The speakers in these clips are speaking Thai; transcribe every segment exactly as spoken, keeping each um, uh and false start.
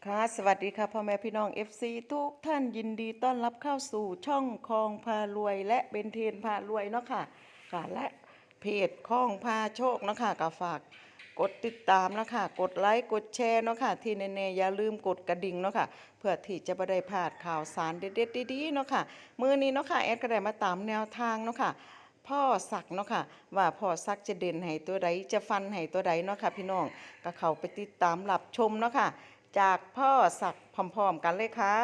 ค่ะสวัสดีค่ะพ่อแม่พี่น้อง เอฟ ซี ทุกท่านยินดีต้อนรับเข้าสู่ช่องคลองพารวยและเบนเทนพารวยเนาะค่ะค่ะและเพจคลองพาโชคเนาะค่ะก็ฝากกดติดตามเนาะค่ะกดไลค์กดแชร์เนาะค่ะที่แน่ๆอย่าลืมกดกระดิ่งเนาะค่ะเพื่อที่จะไม่ได้พลาดข่าวสารเด็ดๆดีๆเนาะค่ะมื้อนี้เนาะค่ะแอดก็ได้มาตามแนวทางเนาะค่ะพ่อศักดิ์เนาะค่ะว่าพ่อศักดิ์จะเด่นให้ตัวใดจะฟันให้ตัวใดเนาะค่ะพี่น้องก็เข้าไปติดตามรับชมเนาะค่ะจากพ่อศักดิ์พร้อมๆกันเลยค่ะ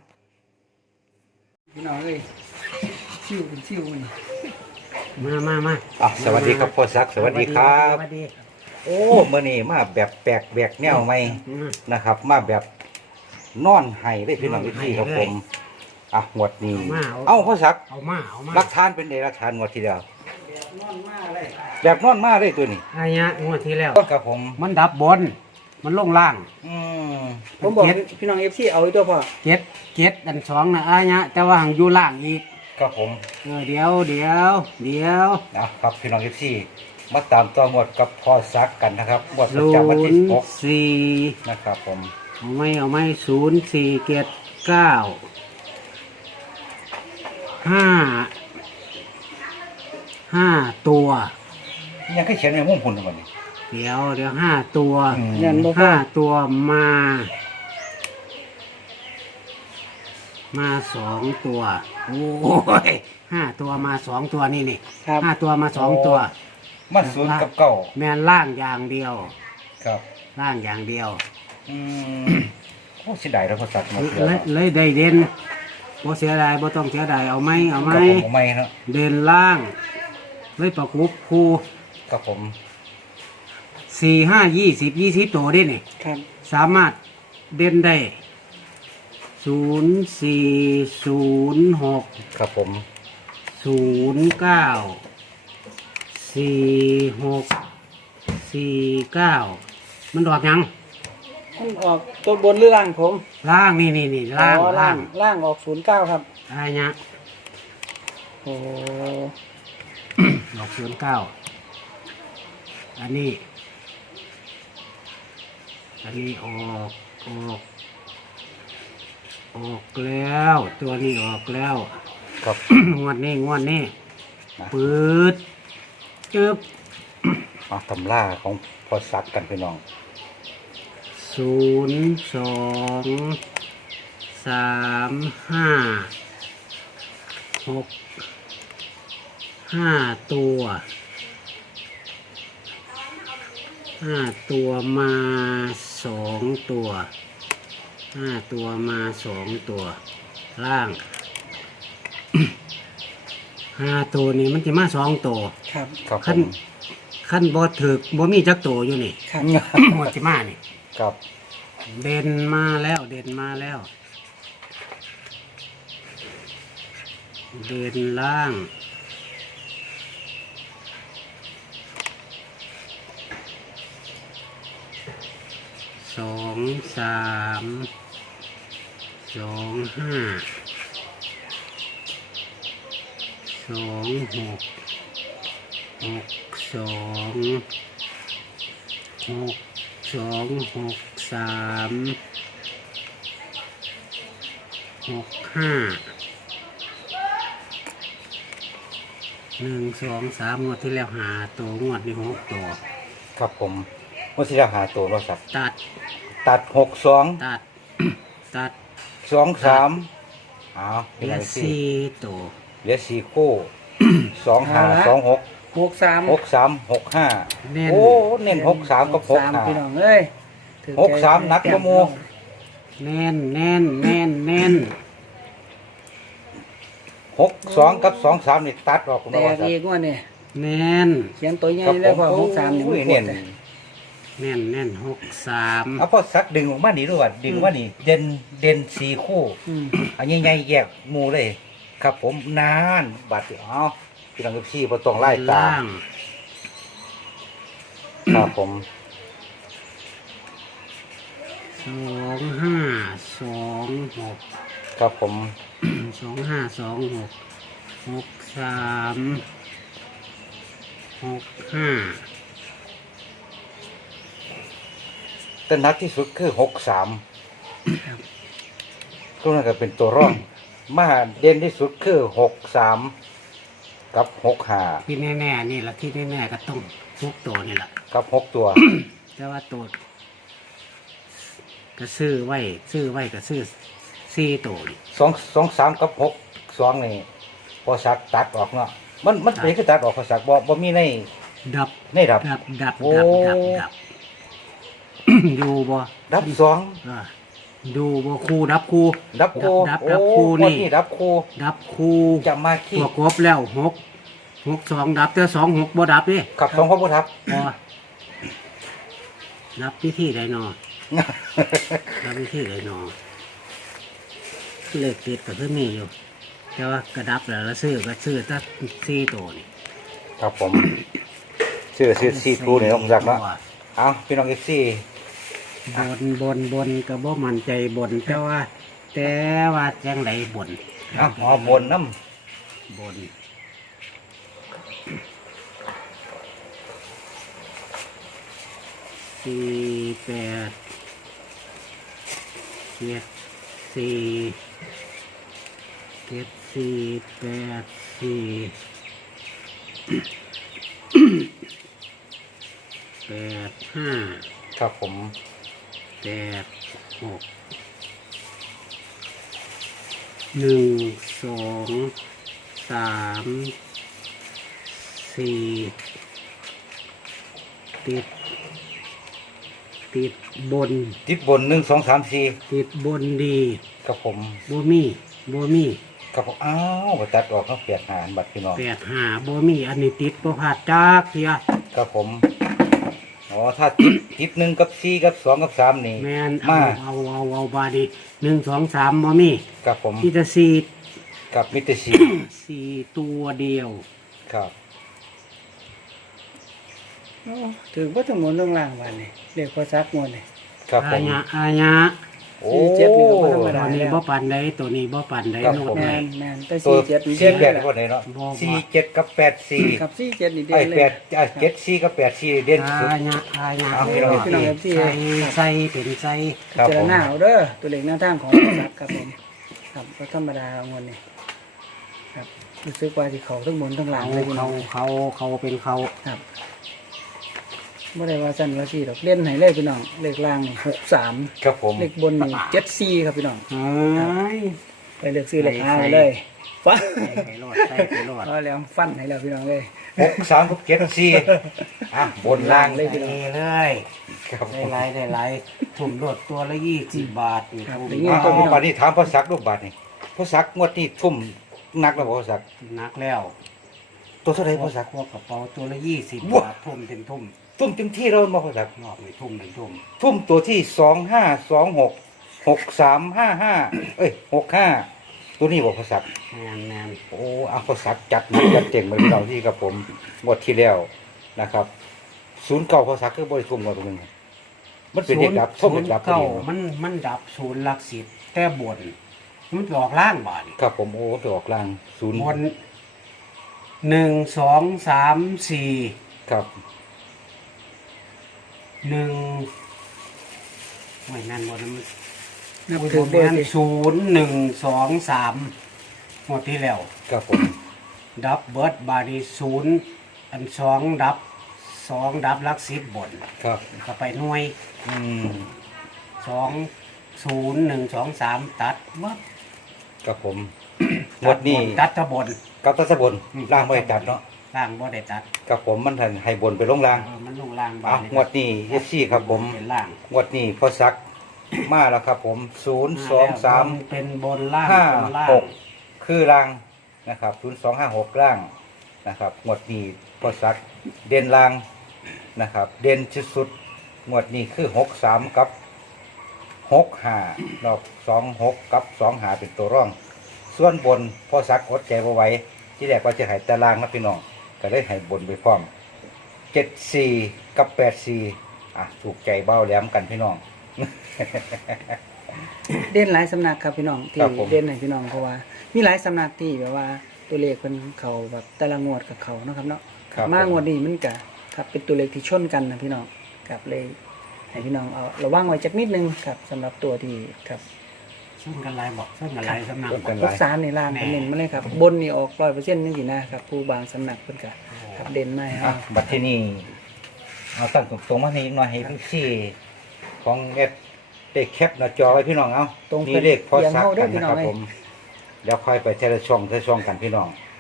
พี่น้องเอ้ยซิ่วเป็นซิ่วนี่มามามาอ่ะสวัสดีครับพ่อศักดิ์สวัสดีครับสวัสดีโอ้มื่อนี้มาแบบแปลกแบกแนวใหม่อืมนะครับ มาแบบนอนไห้ได้พี่น้องนอนพี่ไห้ครับเลยผมอ่ะงวดนี้เอามาเอาเอ้าพ่อศักดิ์เอามาเอามารักทานเป็นไงรักทานงวดที่แล้วนอนมากเลยแบบนอนมาได้ตัวนี้อันเนี้ยงวดที่แล้วครับผมมันดับบน มันลงล่างอืมผมบอกเจ็ดพี่น้องเอฟซีเอาไว้ตัวพ่อเจ็ดเจ็ดอันสองนะอันเนี้ยแต่ว่าหังอยู่ล่างอีกครับผมเออเดี๋ยวเดี๋ยวเดี๋ยวนะครับพี่น้องที่มาตามต่องวดกับพ่อศักดิ์กันนะครับงวดประศูจำวันนที่ย์หกสี่นะครับผมเอาไม่เอาไม่ศูนย์สี่เจ็ดเก้าห้าห้าตัวยังแค่เขียนในมุมหุ่นวันนี้เดี๋ยวเดี๋ยวห้าตัวอืมยันบ่พ่อห้าตัวมา มาสองตัว โอ้ยห้าตัวมาสองตัวนี่นี่ครับห้าตัวมาสองตัวมันศูนย์กับเก้าแมนล่างอย่างเดียวครับล่างอย่างเดียวอืมโอ้เสียดายแล้วพ่อศักดิ์มาเสียเลยเลยได้เด่นบ่เสียดายบ่ต้องเสียดายเอาไหมเอาไหมกับผมไม่เนาะเด่นล่าง เลยประกบคู่กับผมสี่ห้ายี่สิบยี่สิบตัวได้นี่ครับสามารถเด่นได้ศูนย์สี่ศูนย์หกครับผมศูนย์เก้าสี่หกสี่เก้ามันดอกยังมันออกตัวบนหรือล่างผมล่างนี่นี่นี่ล่างอ๋อล่างล่างออกศูนย์เก้าครับอะไรเงี้ยโอ้ดอกศูนย์เก้าอันนี้ อันนี้ออกออกออกแล้ว ตัวนี้ออกแล้วครับงวดนี้งวดนี้นะปืดจึบมาตำล่าของพอซักกันพี่น้องศูนย์สองสามห้าหกห้าตัวห้าตัวมาสองตัวห้าตัวมาสองตัว ล่าง ห้าตัวนี้มันจะมาสองตัวครับครับผขั้นมขั้นบอถึกบ่มีจักตัวอยู่นี่ครับหมดจะมานี่ครับเด่นมาแล้วเด่นมาแล้ว เด่นล่างสองสามสองห้าสองหกหกสองหกสองหกสามหกห้าหนึ่งสองสามงวดที่แล้วหาตัวงวดนี้หกตัวครับผมวันที่เราหาตัวเราสักตัดตัดหกสองตัด ตัดสองสามอ้าวเหเป็นลืไรอสิสี่ตัวเหลือสี่คู่สองห้าสองหกหกสามหกสามหกห้าเน้นโอ้เน้นหกสามกับหกสามห้าพี่น้องเอ้ยถือใจหกสามนักกว่าหมู่แน่นแน่นแน่นแน่นหกสองกับสองสามนี่ตัดออกผมแตว่าก สักอีกว่าเนี่ยแน่นเขียนตัวใหญ่ครับได้ผมพอหกสามนี่โอ้มันยโคเน้ตนรแน่นแน่นหกสามเอาพอสักดึงออกมานี่ด้วยดึงออกมานี่เด่นเด่นสี่คู่อืมอันนี้ใหญ่แยกหมูเลย ครับผมนานบาดเดียวเอาพี่น้องกับพี่พอต้องไล่ตาล่าม งครับผมสองห้าสองหกครับผมสองห้าสองหกหกสามหกห้าแต่นักที่สุดคือหกสามครับตรงนั้นก็เป็นตัวร่อง มาเด่นที่สุดคือหกสามกับหกห้าที่แน่ๆนี่ละที่แน่ๆก็ต้องทุกตัวนี่แหละกับหกตัวแต่ว่าตัวก็ซื้อไว้ซื้อไว้ก็ซื้อสี่ตัวนี่สองสองสามกับหกสองนี่พอสักตัดออกเนาะมันมันเป็นคือตัดออกพอสักบ่บ่มีในดับในดับดับดับโอ้ดับดับดับ อยู่บ่ดับสองอ่าดูบ่คูดับคูดับคูดับโอ้ดับคูงวดนี่นี้ดับคูดับคูจะมาขี้ตัวกบแล้วหกหกสองดับแต่สองหกบ่ดับดิขับสองพ่อพุทธับบ่ดับพิธีใดนอดับพิธีใดนอเลขติดก็คือมีอยู่ แต่ว่ากระดับแล้วแล้วซื้อก็ซื้อตั้งสี่ตัวนี่ครับผมชื่อชื่อซีครูเนี่ยต้องจักเนาะเอาพี่น้องเอฟซีบนบนบนก็บ่มั่นใจบน แต่ว่า แต่ว่าจังไดบนเอาอ๋อบนน้บนสี่แปดเจ็ดสี่เจ็ดสี่แปดสี่แปดห้าำครับผมแปดหกหนึ่งสองสามสี่ติด ติดบนติดบนหนึ่งสองสามสี่ติดบนดีครับผมบ่มีบ่มีครับผมอ้าวไปตัดออกเขาเปลี่ยนหารบัตรพี่น้องแปดห้าบ่มีอันนี้ติดบ่พลาดจากเสียครับผมอ๋อถ้าติดติดหนึ่งกับสี่กับสองกับสามนี่แมนมาเอาเอาเอาเอาบาดีหนึ่งสองสามบ่มีครับผมที่จะสี่กับมิตรสีสี่ตัวเดียวครับโอ้ถือว่าทั้งหมดเรื่องล่างวันนี่เรียกว่าซักหมดเลยครับผอาม ญะอาญะโอ้เจ็ดนี่ก็บ่ธรรมตัดาวนี้บ่ปันใดตัวนี้บ่ปันใดครับโนดผมแมใดนแมนแต่ตัวสี่เจ็ดนี่สี่เด่นแปเลยดล่ะคนไหนเนาะบ่บ่สี่เจ็ดกับแปดสี่กับสี่เจ็ดนี่เด่ไอ้นเลยแปดอ่ะเจ็ดสี่กับแปดสี่เด่นสุดอาญะอาญะเอาพี่น้องพี่น้องเอฟซีใส่ใส่เป็นใส่ครับเจผรมหน้าเอาเด้อตัวเล็กหน้าทางของซักครับผมครับก็ธรรมดาเอาเงินนี่ครับรู้สึกว่าที่เขาทั้งบนทั้งหลังเขาเลยพี่น้เขาองเขาเขาเป็นเขาครับไม่ได้ว่าสั้นว่าสี่ดอกเล่นให้เลยพี่น้องเลขล่างหกสามครับผมเลขบนนี่เจ็ดสี่ครับพี่น้องเอ้ยไปเลือกซื้อเลขห้าไปเลยฟันใส่ไปรอดใส่ไปรอดเอาแล้วฟันให้แล้วพี่น้องเลยหกสามกับเจ็ดสี่อ่ะบนล่างเลยใส่เลยครับผได้มไรได้ไรถุ่มรถตัวละยี่สิบบาทนี่ครับทุ่มได้อ๋อบัดนี้ถามพระศักดิ์ลูกบัดนี่พระศักดิ์งวดนี้ทุ่มหนักแล้วบ่พระศักดิ์นักแล้วตัวเท่าไหรพพวระกศักดิ์พวกกระเป๋าตัวละยี่สิบว้าบาททุ่มเป็นทุ่มทุ่มเต็มที่แล้วมาพระศักดิ์รอบนี่ทุ่มเป็นทุ่มทุ่มตัวที่สองห้าสองหกหกสามห้าห้าเอ้ยหกห้าตัวนี้บอกพระศักดิ์แนนแนนโอ้เอาพระศักดิ์จัดหนักจัดเต็มเหมือนเราที่กับผมงวดที่แล้วนะครับศูนย์เก้าพระศักดิ์คือบริทุ่มมาตรงนึงมันเป็นเด็กดับทุ่มศูเป็น นย์ดับพอเก้าดีมันมันดับศูนย์หลักสิบแต่บนมันหลอกล่างบาทครับผมโอ้ไปออกล่างศูนย์บนหนึ่งสองสามสี่ครับหนึ่งไม่นั่นบนมันนับโอ้ยถืบอน เบอร์นั้นสิศูนย์หนึ่งสองสามหมดที่แล้วครับผมดับเบิร์ดบาดีศูนย์อันสองดับสองดับหลักสิบบนครับก็ไปหน่วยอืมสองศูนย์หนึ่งสองสามตัดเมื่อครับผมงวดนี้ตัดตะบนกับตัศบนล่างไม่ได้จัดเนาะล่างบ่ได้ตัดกับผมมันทันให้บนไปลงล่างเออมันลงล่างอ่ะงวดนี้เอฟซีครับผมเป็นล่างงวดนี้พ่อซักมาแล้วครับผมศูนย์สองสามเป็นบนล่างห้าเป็นล่างหกคือล่างนะครับศูนย์สองห้าหกล่างนะครับงวดนี้พ่อซักเด่นล่างนะครับ เด่นที่สุดงวดนี้คือหกสามกับหกห้ารอบสองหกกับสองหาเป็นตัวร่อง ส่วนบนพ่อซักอดใจบ่ไหว้ที่แรกว่าจะให้ตารางนะพี่น้องก็ได้ให้บนไปพร้อมเจ็ดสี่กับแปดสี่อ่ะถูกใจเบ้าแหลมกันพี่น้องเด่นหลายสำนักครับพี่น้องที่ครับผมเด่นให้พี่น้องเพราะว่า มีหลายสำนักที่แบบว่าตัวเลขเป็นเขาแบบแต่ละงวดกับเขาเนาะครับเนาะครับมากผมงวดนี้มันกะครับเป็นตัวเลขที่ชนกันนะพี่น้องกับเลยใให้พี่น้องเอาระวังไว้จักนิดนึงครับสำหรับตัวที่ครับส้นกันไรบอกส้นกันไรสำนักส้นกันพวกสารนี่ล่างเป็นเน้นมาเลยครับบนนี่ออกร้อยเปอร์เซ็นต์นี่สินะครับผู้บางสำนักเพิ่นก็ครับเด่นไม่อ่ะเอาบัดที่นี่เอาตั้งตรงๆมาให้อีกหน่อยให้พี่ซี่ของเอฟได้แคปหน้าจอไว้พี่น้องเอาตรงนี่เลขพอเอียงซักเฮาเด้กัอน พี่นะน้อคงรับเอ้ยผมเดี๋ยวค่อยไปเทละช่องเทละช่องกันพี่น้อง